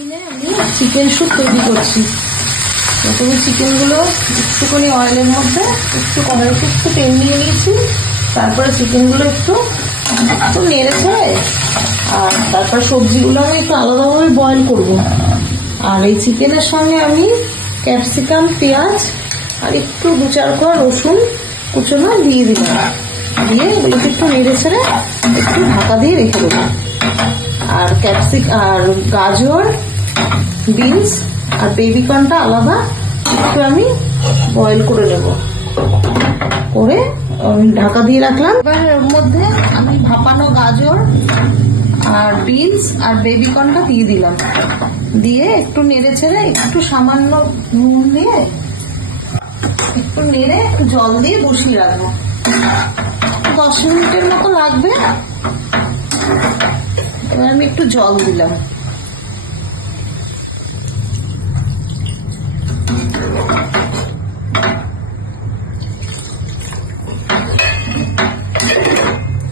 টিফিনে আমি chicken soup তৈরি করছি। প্রথমে চিকেনগুলো একটুখানি অয়েলের মধ্যে কড়াইতে একটু তেল নিয়ে নিয়েছি। তারপরে চিকেনগুলো একটু নেড়েছে, আর তারপর সবজিগুলো আমি একটু আলাদাভাবে বয়েল করবো। আর এই চিকেনের সঙ্গে আমি ক্যাপসিকাম, পেঁয়াজ আর একটু 2-4 কোয়া রসুন কুচনো দিয়ে দিলাম। দিয়ে এগুলোকে একটু নেড়ে ছেড়ে একটু ঢাকা দিয়ে রেখে দেবো। আর আর গাজর, বিনস আর বেবিকর্নটা আলাদা একটু আমি বয়েল করে নেব, করে ঢাকা দিয়ে রাখলাম। এবার এর মধ্যে আমি ভাপানো গাজর আর বিনস আর বেবিকর্নটা দিয়ে দিলাম। দিয়ে একটু নেড়ে ছেড়ে একটু সামান্য নুন দিয়ে একটু নেড়ে একটু জল দিয়ে বসিয়ে রাখবো। 10 মিনিটের মতো লাগবে। এবার আমি একটু জল দিলাম।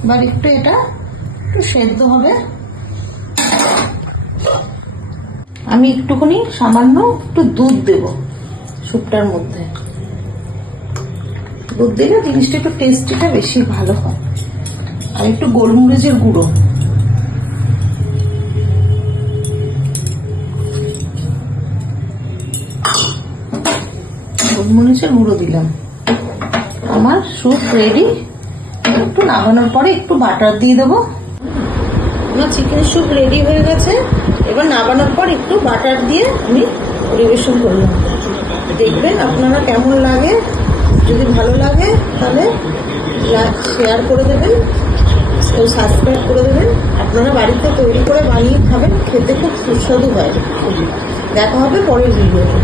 এবার একটু এটা একটু সেদ্ধ হবে। আমি একটুখানি সামান্য একটু দুধ দেব স্যুপটার মধ্যে। দুধ দিলে জিনিসটা একটু টেস্টিটা বেশি ভালো হয়। আর একটু গোলমরিচের গুঁড়ো, দিলাম। আমার স্যুপ রেডি। একটু নামানোর পরে একটু বাটার দিয়ে দেবো। আমার চিকেন স্যুপ রেডি হয়ে গেছে। এবার নামানোর পর একটু বাটার দিয়ে আমি পরিবেশন করলাম। দেখবেন আপনারা কেমন লাগে। যদি ভালো লাগে তাহলে শেয়ার করে দেবেন, সাবস্ক্রাইব করে দেবেন। আপনারা বাড়িতে তৈরি করে বানিয়ে খাবেন, খেতে খুব সুস্বাদু হয়। দেখা হবে পরের ভিডিওতে।